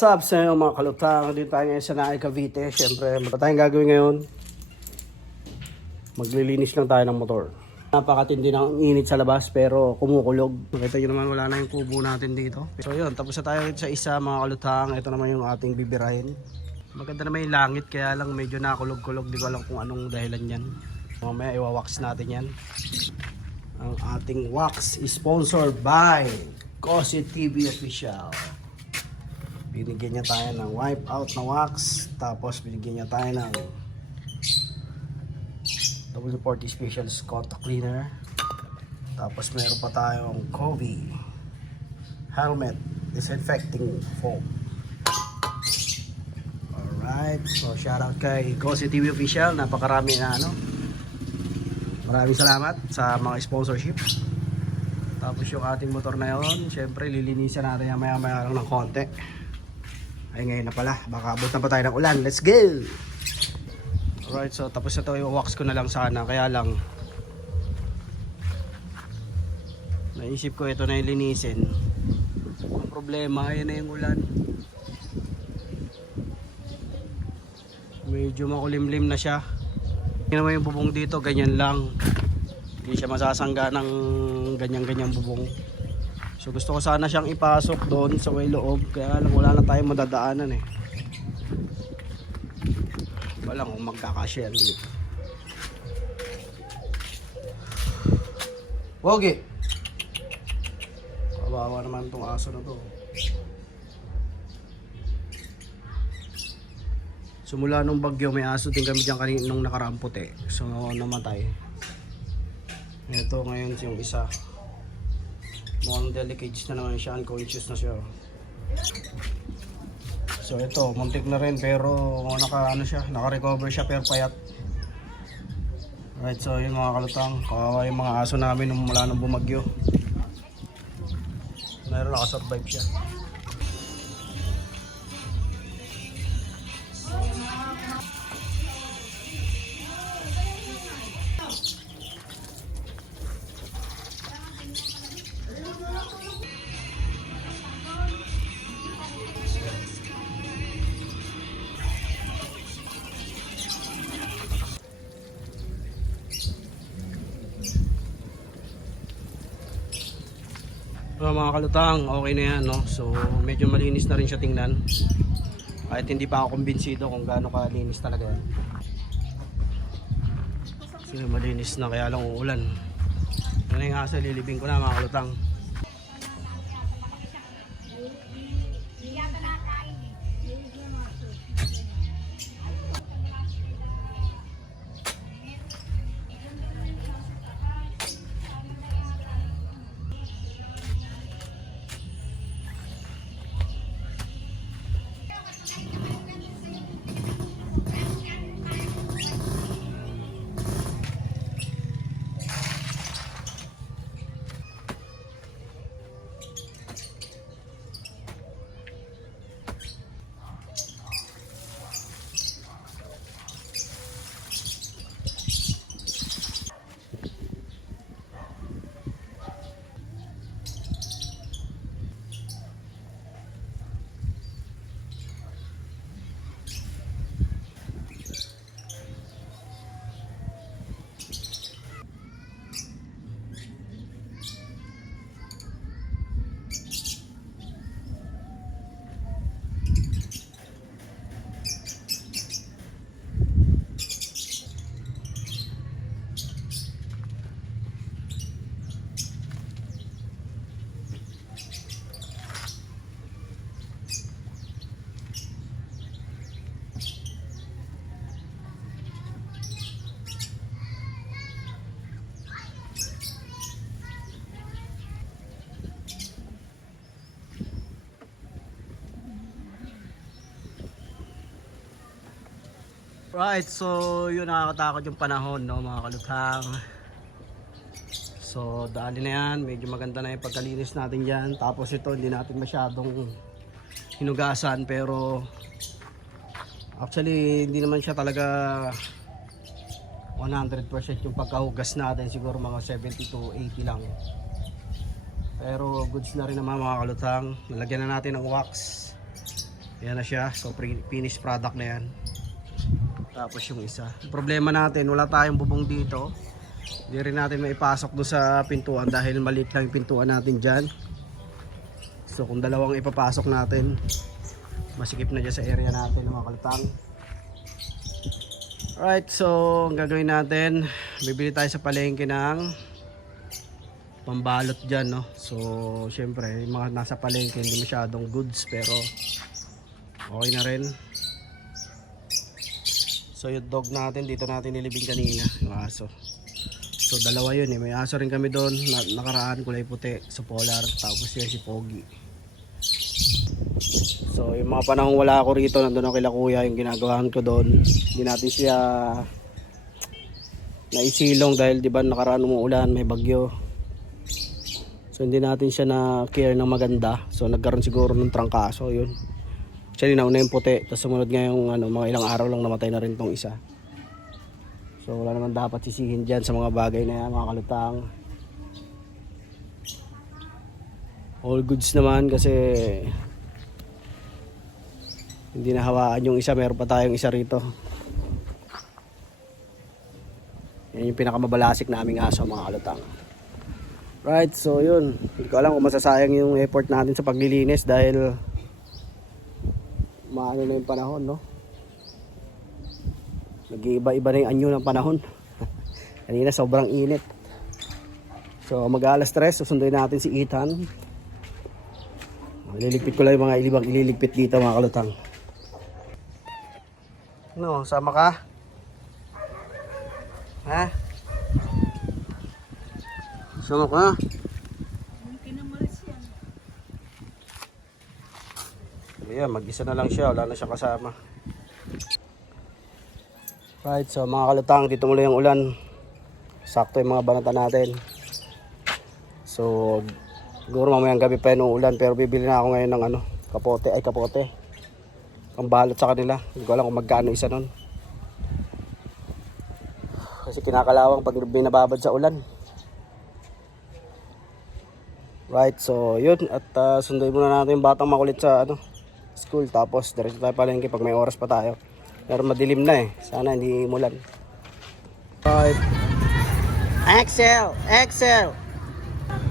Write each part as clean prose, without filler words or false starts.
What's up sa inyo mga kalutang? Dito tayo ngayon sa Naay Cavite. Siyempre, ano tayong gagawin ngayon? Maglilinis lang tayo ng motor. Napakatindi ng init sa labas pero kumukulog. Nakita nyo naman wala na yung kubo natin dito. So yun, tapos na tayo sa isa mga kalutang. Ito naman yung ating bibirahin. Maganda naman yung langit kaya lang medyo nakulog-kulog. Di ko alam kung anong dahilan yan. Mamaya iwawax natin yan. Ang ating wax is sponsored by Cosi TV Official. Binigyan niya tayo ng wipe out na wax, tapos binigyan niya tayo ng W40 Special Contact Cleaner, tapos meron pa tayong Kobe Helmet Disinfecting Foam. Alright, so shoutout kay Cosi TV Official, napakarami na maraming salamat sa mga sponsorship. Tapos yung ating motor na yun, syempre lilinisan natin yan maya-maya lang ng konti. Ay ngayon na pala, baka abot na pa tayo ng ulan. Let's go! Alright, so tapos na ito, i-wax ko na lang sana. Kaya lang naisip ko ito na ilinisin. Ang problema, ayun na yung ulan. Medyo makulimlim na siya. Hindi naman yung bubong dito, ganyan lang. Hindi siya masasangga ng ganyan-ganyang bubong. So gusto ko sana siyang ipasok doon sa may loob, kaya lang wala na tayong madadaanan eh. Wala kung magkakashare dito. Wogi! Kawawa naman itong aso na to. Simula nung bagyo may aso din kami dyan kanina nung nakaraang puti. So namatay. Ito ngayon yung isa. Mukhang delicate na naman siya, unconscious na siya. So ito, muntik na rin pero naka-recover siya pero payat. Alright, so yung mga kalutang, kawawa yung mga aso namin nung mula nung bumagyo. Meron nakasurvive siya. Mga kalutang, okay na yan, no? So medyo malinis na rin siya tingnan. Kahit hindi pa ako kumbinsido kung gaano kalinis talaga yan. So malinis na kaya lang uulan. Ano yung asa, lilibing ko na mga kalutang. Right, so yun, nakakatakot yung panahon, no mga kaluthang. So dali na yan, medyo maganda na yung pagkalinis natin dyan. Tapos ito, hindi natin masyadong hinugasan, pero actually hindi naman siya talaga 100% yung pagkahugas natin. Siguro mga 70 to 80 lang. Pero goods na rin naman mga kaluthang. Nalagyan na natin ng wax. Yan na siya. So finished product na yan. Tapos yung isa. Problema natin, wala tayong bubong dito. Hindi rin natin maipasok doon sa pintuan dahil maliit lang yung pintuan natin dyan. So kung dalawang ipapasok natin, masikip na dyan sa area natin mga kalutang. Alright, so ang gagawin natin, bibili tayo sa palengke ng pambalot dyan, no? So syempre yung mga nasa palengke hindi masyadong goods pero okay na rin. So yung dog natin dito natin nilibing kanina, yung aso. So dalawa yun eh, may aso rin kami doon, nakaraan kulay puti, so polar, tapos yan si Pogi. So yung mga panahon wala ako rito, nandun ako kila kuya, yung ginagawahan ko doon. Hindi natin siya naisilong dahil di ba nakaraan umuulan, may bagyo. So hindi natin siya na care ng maganda. So nagkaroon siguro ng trangkaso, yun. Actually nauna yung puti, tapos sumunod nga yung mga ilang araw lang namatay na rin tong isa. So wala naman dapat sisihin dyan sa mga bagay na yan mga kalutang. All goods naman kasi hindi na hawaan yung isa, meron pa tayong isa rito. Yan yung pinakamabalasik naming aso mga kalutang. Right, so yun. Hindi ko alam kung masasayang yung effort natin sa paglilinis dahil maano na yung panahon, no? Nag-iiba-iba na yung anyo ng panahon. Kanina sobrang init. So mag-alas 3, susunduin natin si Ethan. Ililigpit ko lang yung mga ilibang ililigpit dito mga kalutang. No, sama ka? Ha? Sama ka? Ayan, mag-isa na lang siya, wala na siya kasama. Right, so mga kalutang, dito mula yung ulan. Sakto yung mga banata natin. So siguro mamayang gabi pa yung ulan, pero bibili na ako ngayon ng kapote. Pambalot sa kanila. Hindi ko alam kung magkano isa nun. Kasi kinakalawang pag binababad sa ulan. Right, so yun. At sunduin muna natin yung batang makulit sa school. Tapos diretso tayo palengke pag may oras pa tayo. Pero madilim na eh. Sana hindi mulan. Right. Axel!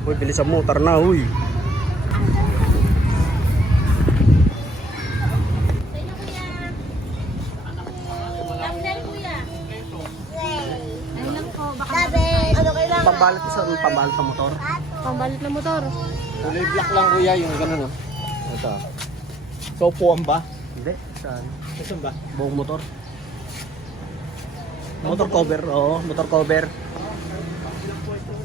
Uy, bilis ang motor na, uy. Pambalot sa pambalot ng motor. Pambalot ng motor. Kulay black lang kuya, yung gano'n no? Ito. So puwang ba? Hindi, saan? Saan ba? Buong motor. Motor cover, oo, motor cover.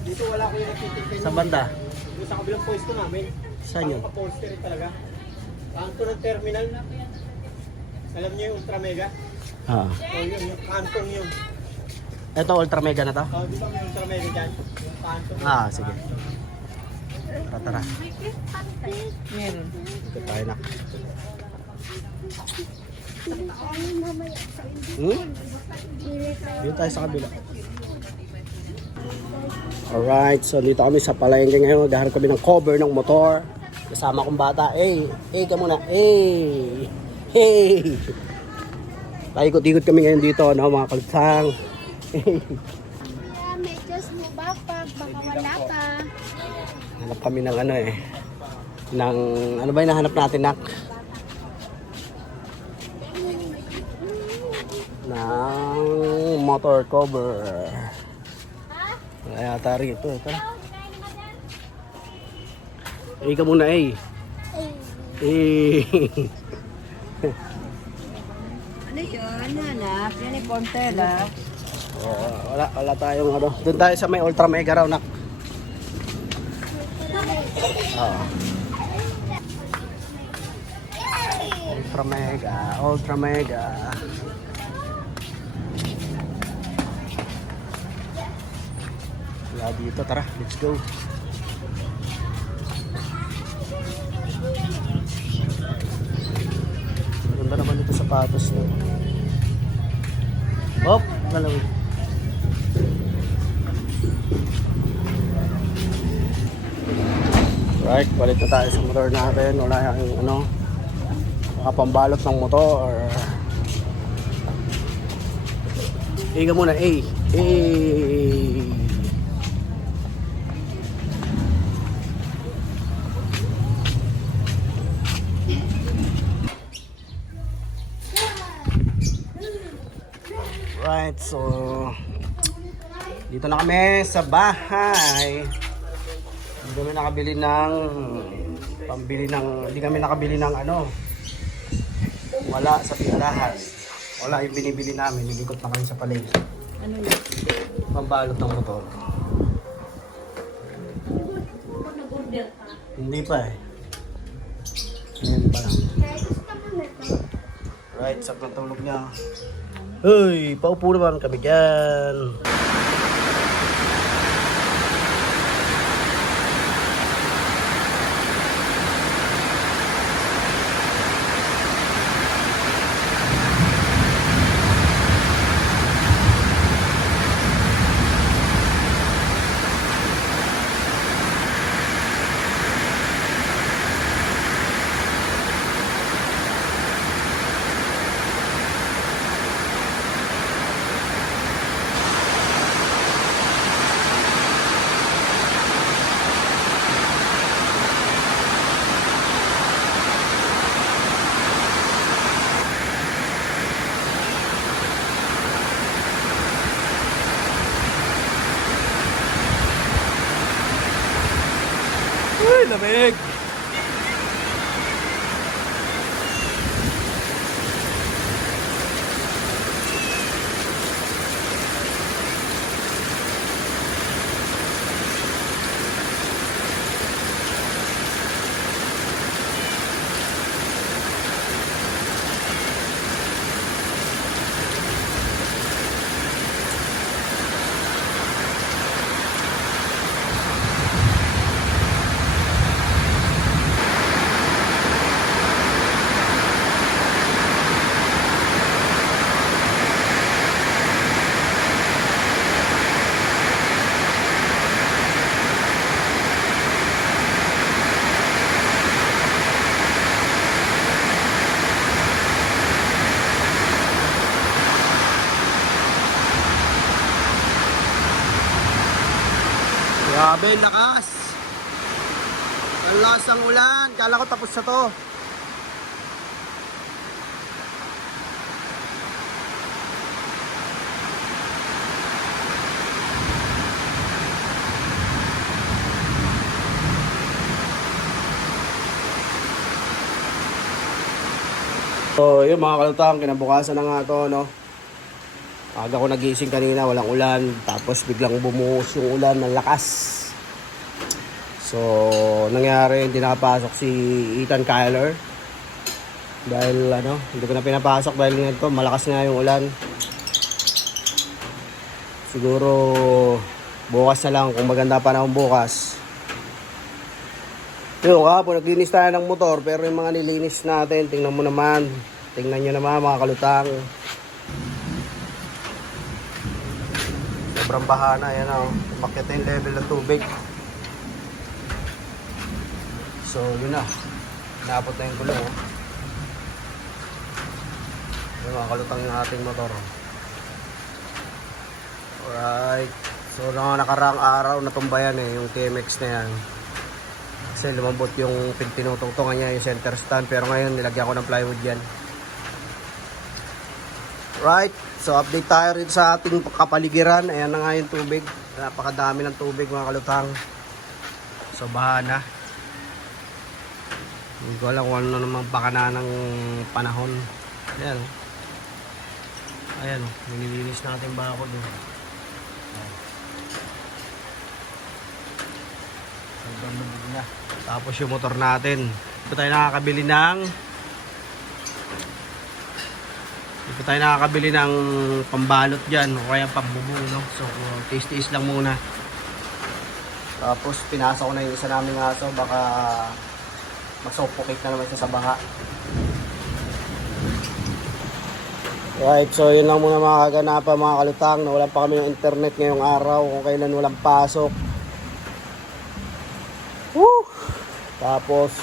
Dito wala ko yung nagtitintin. Sa banda. Yung sa kabilang pwesto namin. Saan yun? Naka-poster rin talaga. Kanto ng terminal. Alam niyo yung Ultra Mega? Ah. O yun, yung kantong yun. Ito ultra mega na to? Di ba yung Ultra Mega dyan? Yung kantong. Ah, sige. Tara. Meron. Ito tayo na. Dito tayo sa kabila. Alright, so dito kami sa palengke ngayon. Gahanap kami ng cover ng motor. Kasama kong bata. Ka muna. Hey! Paikot-ikot kami ngayon dito, mga kalutang. Medyos mo backpack, baka wala ka. Hanap kami ng ng ano ba yung nahanap natin, nak? Ng motor cover. Wala yata rito. Ito. Ka muna, Ano yun, hanap? Yan yung Portela. Wala tayong Doon tayo sa may ultra mega raw, nak. Ultra mega. Wala dito, tara, let's go. Ganda naman ito sapatos na. Galaw. Right, balik na tayo sa motor natin. Wala yung Pambalot ng motor. Iga muna, A. Right, so dito na kami sa bahay. Hindi kami nakabili ng hindi kami nakabili ng ano. Wala sa tindahan. Wala yung binibili namin, nilikot na kami sa palengke. Ano yun? Pambalot ng motor. Nag-order ka? Hindi pa eh. Ngayon pa lang. Right, sakto tulog niya. Hoy, paupo naman kami dyan. Uy, lamig! Grabe, lakas! Ang lakas ng ulan. Kala ko tapos na to. So, yun mga kalutang, kinabukasan na nga to, no? Aga ko nagising kanina, walang ulan. Tapos biglang bumuhos yung ulan ng lakas. So, nangyari, hindi nakapasok si Ethan Kyler. Dahil, hindi ko na pinapasok dahil nito, malakas nga yung ulan. Siguro, bukas na lang, kung maganda pa na bukas. Yun nga po, naglinis tayo ng motor, pero yung mga nilinis natin, tingnan mo naman. Tingnan nyo naman mga kalutang. Sobrang baha na, yan o. Umakyat na yung level ng tubig. So, yun na. Naabot na yung kulong, oh. Yung mga kalutang yung ating motor. Alright. So, nakaraang araw natumbayan yung TMX na yan. Kasi lumambot yung tinutungtungan niya yung center stand. Pero ngayon, nilagyan ko ng plywood yan. Right. So, update tayo rin sa ating kapaligiran. Ayan na nga yung tubig. Napakadami ng tubig mga kalutang. So, baha na. Hindi ko alam kung ano namang pakana ng panahon. Ayan. Ayan. Nililinis natin ba ako doon. Sobrang lubog na. Tapos yung motor natin. Ito tayo nakakabili ng pambalot dyan o kaya pambubo, no? So, taste lang muna. Tapos, pinasa ko na yung isa naming aso. Baka mag-suffocate na naman siya sa baha. Right, so yun lang muna mga kaganapan mga kalutang. Nawalan pa kami ng internet ngayong araw kung kailan walang pasok. Woo! Tapos,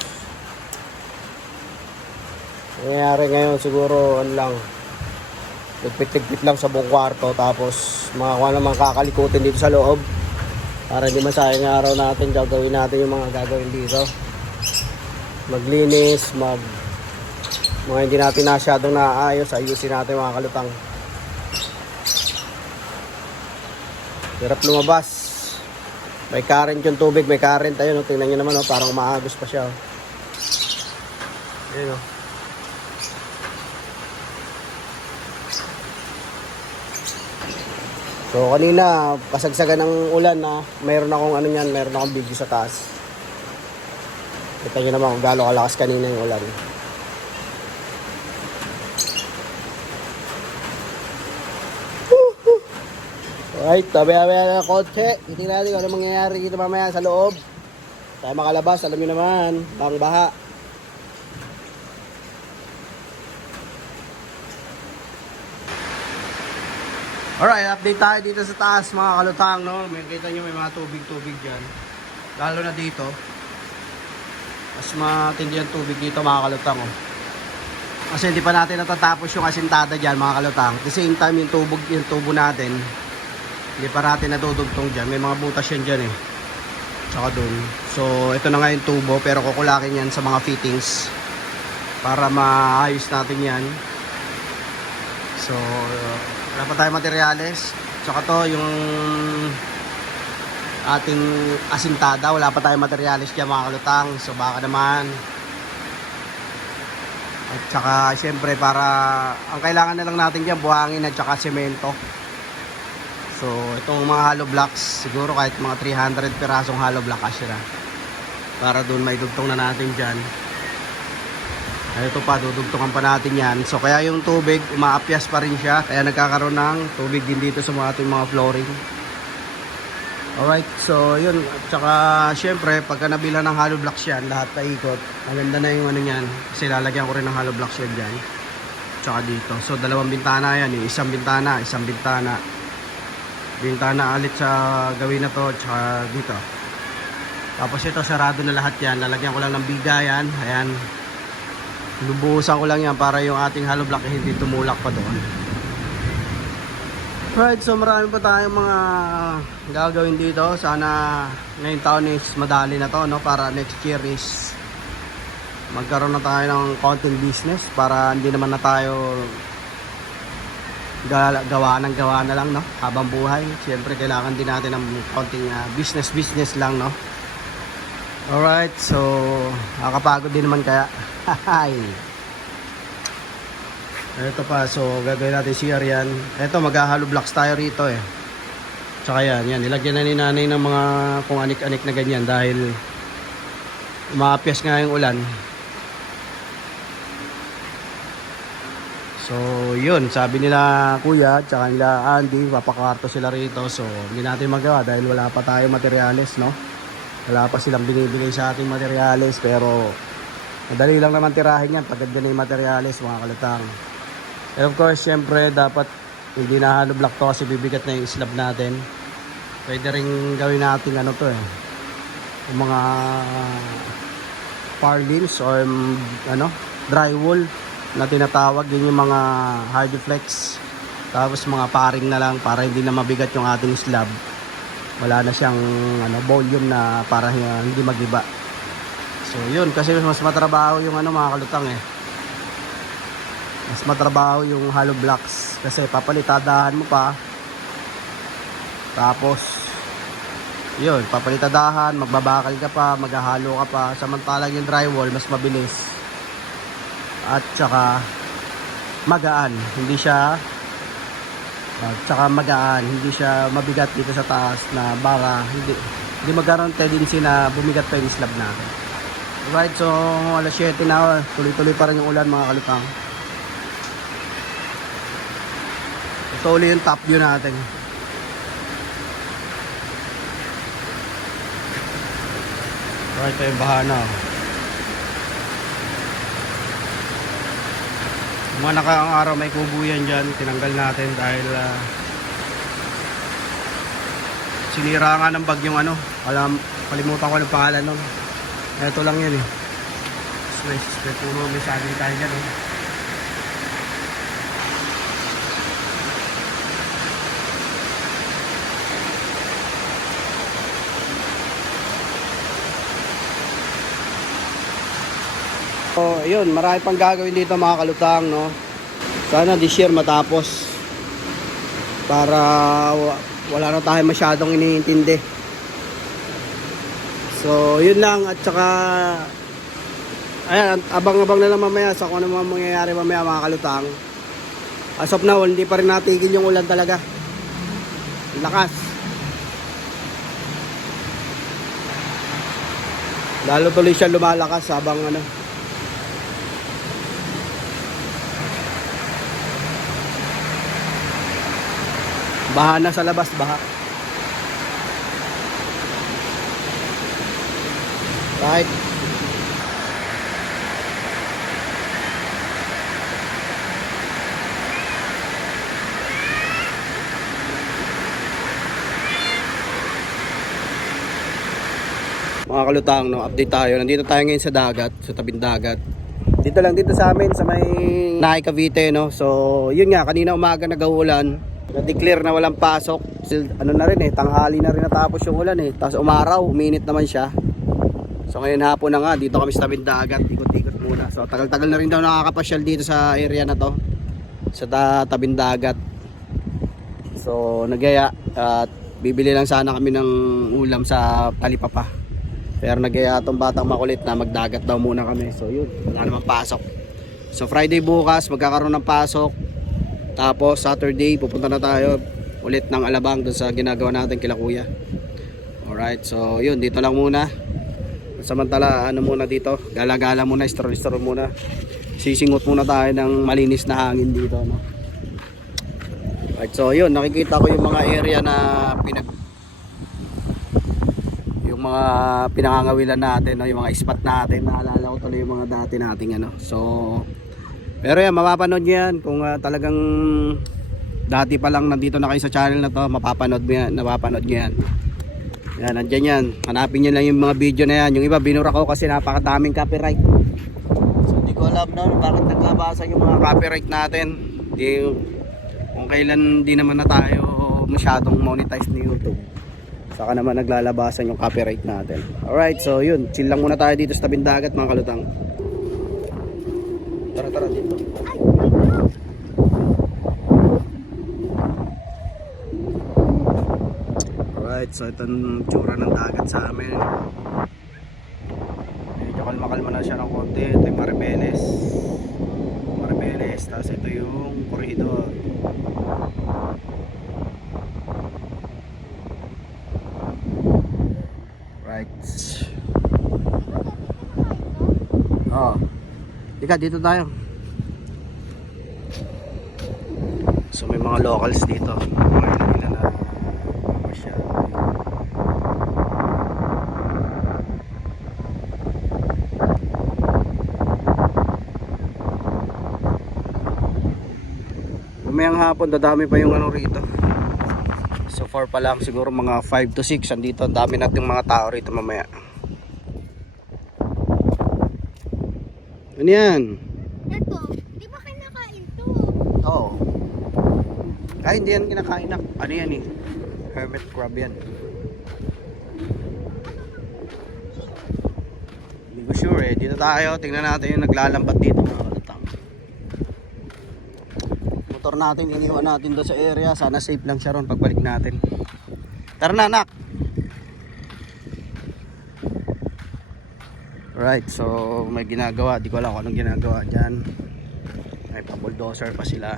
Nangyayari ngayon siguro ano lang, ligpit-ligpit lang sa buong kwarto, tapos mga kung ano naman kakalikutin dito sa loob para hindi masayang yung araw natin. Gagawin natin yung mga gagawin dito, maglinis, mga hindi natin masyadong naayos, ayusin natin mga kalutang. Hirap lumabas, may current yung tubig, may current. Ayun, tingnan nyo naman, parang umaagos pa siya. Ayun, so kanina kasagsagan ng ulan na mayroon akong ano niyan, mayroon akong video sa taas. Kita nyo naman kung gaano kalakas kanina yung ulan. Alright, tabi-tabi na kotse. Titingnan natin kung ano mangyayari dito mamaya sa loob. Tayo makalabas, alam nyo naman, bang baha. Alright, update tayo dito sa taas mga kalutang, no? May kita nyo may mga tubig-tubig dyan. Lalo na dito. Mas matindi ang tubig dito mga kalutang, oh. Kasi hindi pa natin natatapos yung asintada dyan mga kalutang. At the same time yung tubo natin, hindi pa natin nadudugtong dyan. May mga butas yan dyan eh. Tsaka dun. So ito na nga yung tubo, pero kukulakin yan sa mga fittings para maayos natin yan. So wala pa tayong materyales. Tsaka to yung ating asintada, wala pa tayong materyales dyan mga kalutang. So baka naman. At tsaka syempre para ang kailangan na lang natin dyan buhangin at tsaka semento. So itong mga hollow blocks, siguro kahit mga 300 pirasong hollow block kasya na para doon may dugtong na natin dyan. Ay, ito pa, dudugtungan pa natin yan. So kaya yung tubig umaapyas pa rin siya, kaya nagkakaroon ng tubig din dito sa ating mga flooring. Alright, so yun. At saka syempre pagka nabila ng hollow blocks yan, lahat paikot, maganda na yung ano yan, kasi lalagyan ko rin ng hollow blocks yan dyan tsaka dito. So dalawang bintana yan, isang bintana alit sa gawin na to, tsaka dito. Tapos ito sarado na lahat yan, lalagyan ko lang ng bigayan. Ayan, lubusan ko lang yan para yung ating hollow block hindi tumulak pa doon. Right, so marami pa tayong mga gagawin dito. Sana ngayong taon is madali na to, no? Para next year is magkaroon na tayo ng content business, para hindi naman na tayo gawa na lang, no? Habang buhay, siyempre kailangan din natin ng konting business lang, no? Alright, so nakakapagod din naman kaya. Ito pa, so gagawin natin CR yan. Ito, mag-hollow blocks tayo rito eh. Tsaka yan, nilagyan na ni nanay ng mga kung anik-anik na ganyan dahil umaapyas nga yung ulan. So yun, sabi nila kuya, tsaka nila Andy, papakwarto sila rito. So hindi natin magawa dahil wala pa tayo materyales, no? Wala pa silang binibigay sa ating materyales, pero madali lang naman tirahin yan pag ganda na yung materyales mga kalutang. And of course, syempre dapat hindi na hollow block to kasi bibigat na yung slab natin. Pwede rin gawin natin ano to eh, yung mga purlins or ano, drywall na tinatawag, din yung mga hardflex. Tapos mga paring na lang para hindi na mabigat yung ating slab. Wala na siyang ano, volume na para hindi magiba. So yun, kasi mas matrabaho yung ano mga kalutang eh. Mas matrabaho yung hollow blocks kasi papalitadahan mo pa. Tapos yun, papalitadahan, magbabakal ka pa, maghahalo ka pa. Samantalang yung drywall mas mabilis. At saka magaan, hindi siya magaan, hindi siya mabigat dito sa taas na baka hindi magkaroon tendency na bumigat pa yung slab natin. Alright, so alas 7 na, tuloy-tuloy pa rin yung ulan mga kalutang. Ito ulit yung top view natin. Alright, ito yung bahana. Mga nakaang araw may kubo yan dyan, tinanggal natin dahil sinira nga ng bagyong ano, kalimutan ko ng pangalan nun. Ito lang yan eh. Stress, puno may saging tayo dyan eh. yun, marami pang gagawin dito mga kalutang, no? Sana this year matapos para wala na tayo masyadong iniintindi. So, yun lang. At saka ayan, abang-abang na lang mamaya sa kung ano mangyayari mamaya mga kalutang. As of now, hindi pa rin natigil yung ulan talaga. Lakas. Lalo tuloy siya lumalakas habang ano. Baha na sa labas, baha. Right. Mga kalutang, no, update tayo. Nandito tayo ngayon sa dagat, sa tabing dagat. Dito lang dito sa amin sa may Nahay Cavite, no. So, yun nga, kanina umaga nag-uulan. Na-declare na walang pasok. Ano na rin tanghali na rin natapos yung ulan Tapos umaraw, uminit naman siya. So ngayon hapon na nga, dito kami sa tabing dagat, ikot-ikot muna. So tagal-tagal na rin daw nakakapasyal dito sa area na to. Sa tabing dagat. So nagyaya at bibili lang sana kami ng ulam sa Talipapa. Pero nagyaya tong batang makulit na magdagat daw muna kami. So yun, wala namang pasok. So Friday bukas magkakaroon ng pasok. Tapos Saturday pupunta na tayo ulit ng Alabang dun sa ginagawa natin kila kuya. Alright, so yun, dito lang muna. Samantala ano muna dito, gala-gala muna, stroll muna. Sisingot muna tayo ng malinis na hangin dito, no? Alright, so yun, nakikita ko yung mga area na yung mga pinangangawilan natin, no? Yung mga spot natin, naalala ko tuloy yung mga dati nating ano. So pero yan, mapapanood nyo yan kung talagang dati pa lang nandito na kayo sa channel na to, mapapanood mo yan, napapanood nyo yan. Yan, nandyan yan. Hanapin nyo lang yung mga video na yan. Yung iba binura ko kasi napakadaming copyright. So hindi ko alam na bakit naglabasan yung mga copyright natin. Kung kailan di naman na tayo masyadong monetize ni YouTube, saka naman naglalabasan yung copyright natin. Alright, so yun, chill lang muna tayo dito sa tabing dagat mga kalutang. Tara dito. Alright, so ito ang tsura ng dagat sa amin. Medyo kalma-kalma na siya ng konti. Ito yung Maribeles. Tapos ito yung corridor. Right. Oh. Ika, dito tayo. So may mga locals dito. Mga ilan na siya. Mamayang hapon dadami pa yung ano rito. So far pa lang siguro mga 5 to 6 andito. Ang dami nating mga tao rito mamaya. Ano yan? Ito, di ba kinakain to? Oo. Ay, hindi yan kinakain na. Ano yan hermit crab yan. Hindi ko sure Dito tayo, tingnan natin yung naglalambat dito mga kalutang. Motor natin, iniwan natin doon sa area. Sana safe lang siya ron pagbalik natin. Tara na anak! Right, so may ginagawa. Di ko alam kung anong ginagawa dyan. May pa-bulldozer pa sila.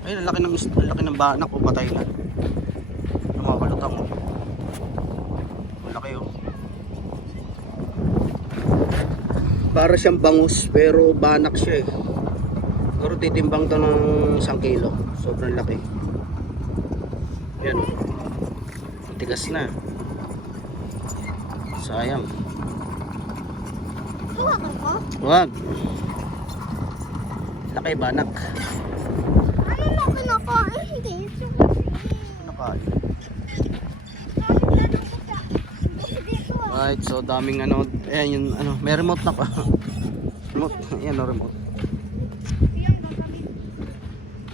Ay, ang laki ng banak o patay na. Ang mga kalutang mo. Ang laki Para siyang bangus pero banak siya Siguro titimbang to ng 1 kilo. Sobrang laki. Yan. Tigas na. Sayang. Hawakan ko? Wag. Laki banak. Ano na kinakain? Hindi. Nakain. Alright, so daming ano, ayan yung ano, may remote na pa. Remote, ayan o remote.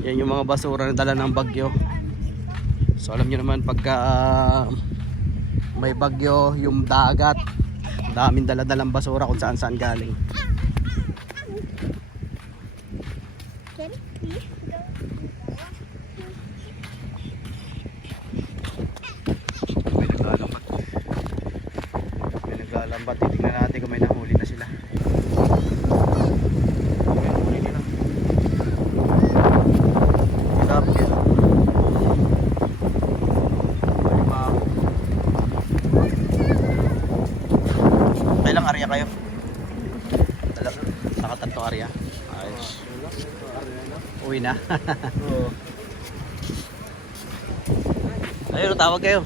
Yan yung mga basura na dala ng bagyo. So alam nyo naman pagka may bagyo, yung dagat, daming dala-dalang basura kung saan saan galing. May naglalambat. May naglalambat. Titignan natin kung may nahuli na sila. May nahuli nila. Sabi yun. Kailang area kayo? Nakatatlo area? Ayos. Uwi na. Oo. Ayun, tawag kayo.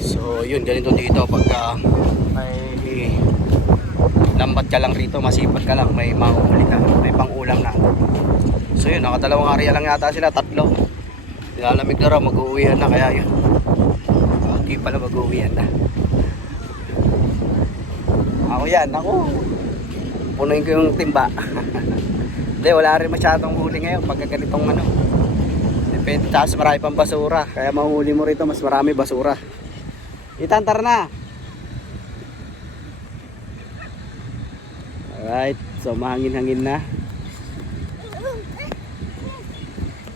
So yun, ganito dito pagka may lambat ka lang rito, masipag ka lang, may mahuhuli ka, may pangulam na. So yun, nakadalawang area lang yata sila, tatlo. Nilalamig na raw, mag-uwihan na, kaya yun. Hindi pala mag-uwihan na. Ako yan, ako. Punuin ko yung timba. Hindi, wala rin masyadong huli ngayon pagka ganitong ano. Depende, tapos marami pang basura, kaya mahuli mo rito, mas marami basura. Itantar na. Alright, so mahangin-hangin na.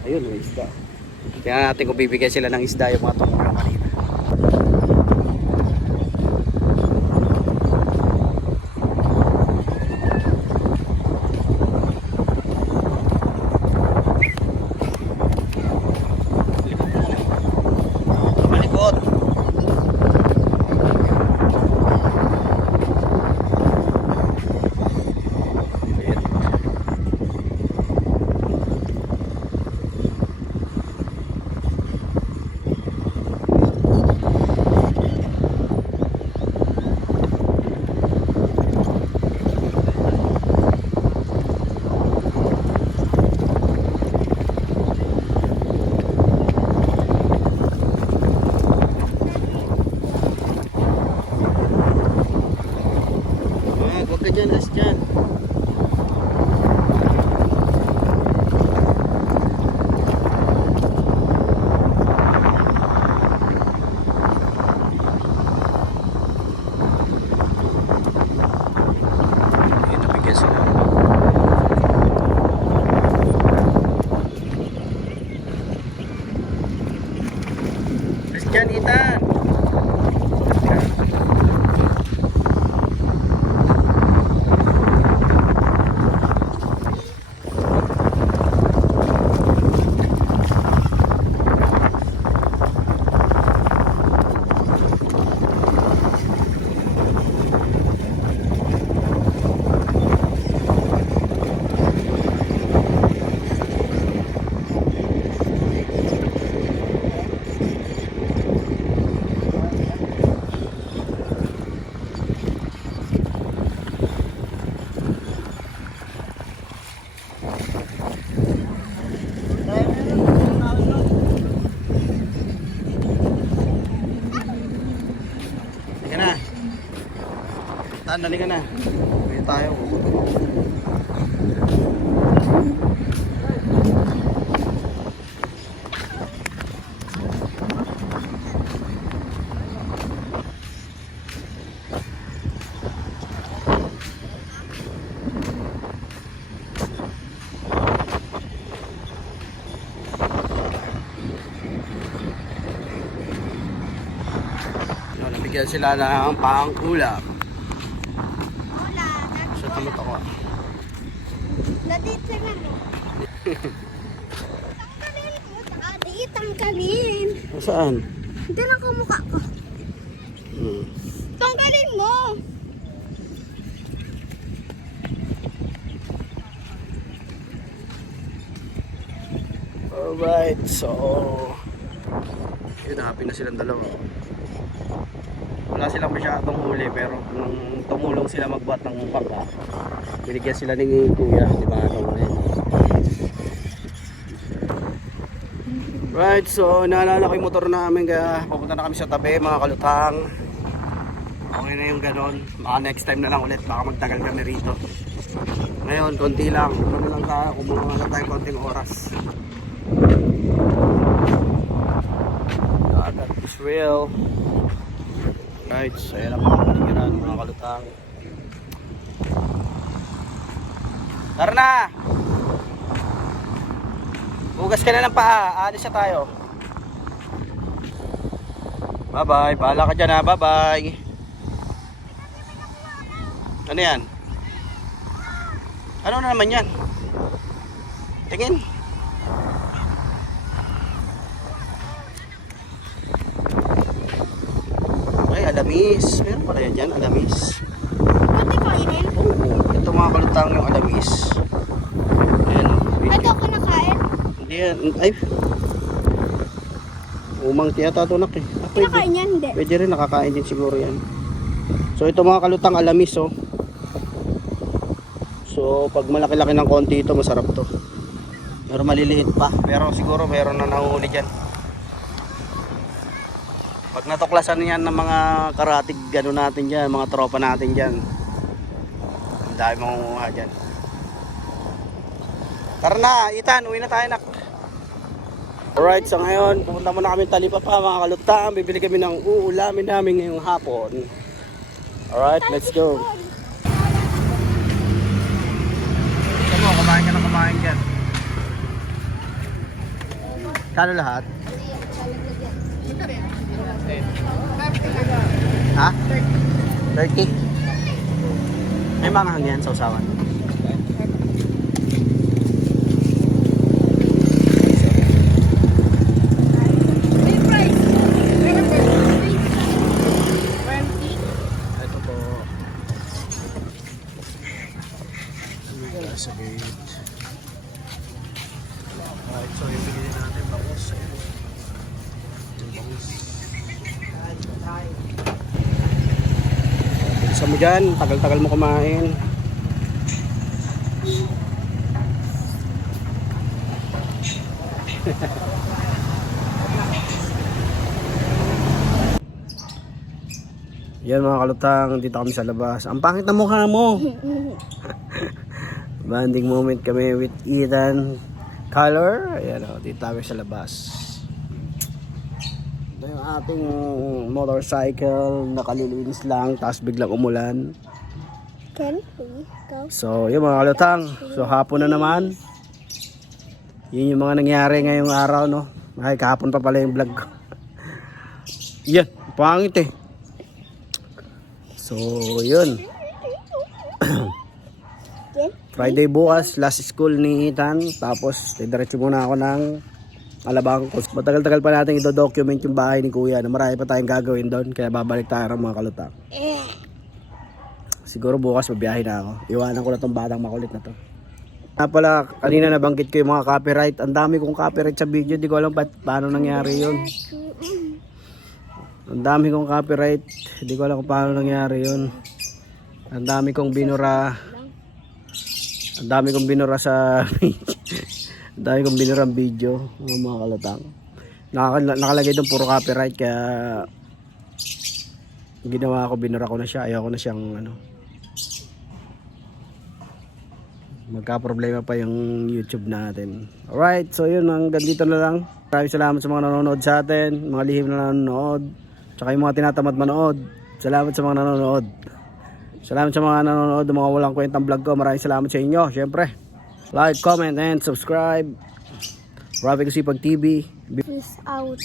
Ayun, may isda. Kaya natin kung bibigyan sila ng isda yung mga tumulong kanina. Malikot. Huwag ka dyan, as dyan. Ayun, nabigyan sila. As dyan, Ethan. Halika na. Tan, halika na. Uwi tayo. Nabigyan sila ng pangkulam. Kamot ako. Nadito na mo. Tangkalin mo. Di, tangkalin. Saan? Hindi lang ko mukha ko. Tanggalin mo. Alright, so yun, happy na silang dalawa. Wala silang masyadong huli, pero nung tumulong sila magbuhat ng baka, binigyan sila ni Kuya, di ba? Right, so naalala ko yung motor namin, kaya pupunta na kami sa tabi, mga kalutang. Okay na yung ganon, baka next time na lang ulit, baka magtagal kami rito. Ngayon, konti lang, ano lang tayo, kumuha lang tayo konting oras. That is real. Right, so yan ang mga paligiran, mga kalutang. Tara na! Hugas ka na ng paa, alis na tayo. Bye bye, bahala ka dyan ha, bye bye. Ano yan? Ano na naman yan? Tingin. Ay, alamis. Meron pala yan dyan, alamis. Pwede kainin? Ito mga kalutang yung alamis. Ayan o. Ito ako nakain. Hindi yan. Ay. Umang tiyata ito nak eh. Ah, pwede. Nakain yan, hindi. Pwede rin, nakakain din siguro yan. So ito mga kalutang alamis oh. So pag malaki-laki ng konti ito, masarap to. Pero maliliit pa. Pero siguro meron na nahuhuli dyan. Pag natuklasan yan ng mga karatig gano natin dyan, mga tropa natin dyan, ang dami mangunguha dyan. Tara na, Ethan, uwi na tayo nak. Alright, so ngayon, pupunta muna kami Talipapa mga kalutang. Bibili kami ng uulamin namin ngayong hapon. Alright, let's go. Ito mo, kumain ka na kumain dyan. Kano lahat? Ha? 30? May mga hangyan sa usawan. Ito po. Sa gate. Alright, so yung bigyan natin bangus. Yung bangus. Bilisan mo dyan, tagal-tagal mo kumain. Yan mga kalutang, dito kami sa labas. Ang pangit na mukha mo. Banding moment kami with Ethan Color. Ayan o, dito kami sa labas. Ito yung ating motorcycle, nakalilinis lang, tapos biglang umulan. Can we go? So yun mga kalutang, so hapon na naman. Yun yung mga nangyari ngayong araw no. Ay kahapon pa pala yung vlog ko. Yan, pangit eh. So yun. Friday bukas, last school ni Ethan. Tapos diretso muna ako ng Alabang. Matagal-tagal pa natin i-document yung bahay ni Kuya na marami pa tayong gagawin doon. Kaya babalik tayo mga kalutang. Siguro bukas mabiyahe na ako. Iwanan ko na tong batang makulit na to. Pala, kanina nabanggit ko yung mga copyright. Ang dami kong copyright sa video. Di ko alam paano nangyari yun. Ang dami kong copyright. Di ko alam kung paano nangyari yun. Ang dami kong binura. Ang dami kong binura sa ang dami kong binura ang video. Mga kalutang. Nakalagay doon puro copyright. Kaya ginawa ko, binura ko na siya. Ayaw ko na siyang magka-problema pa yung YouTube natin. Alright, so yun, hanggang dito na lang. Maraming salamat sa mga nanonood sa atin, mga lihim na nanonood, tsaka yung mga tinatamad manood. Salamat sa mga nanonood. Salamat sa mga nanonood, mga walang kwentang vlog ko. Maraming salamat sa inyo, syempre. Like, comment, and subscribe. Rafi Kusipag TV. Peace out.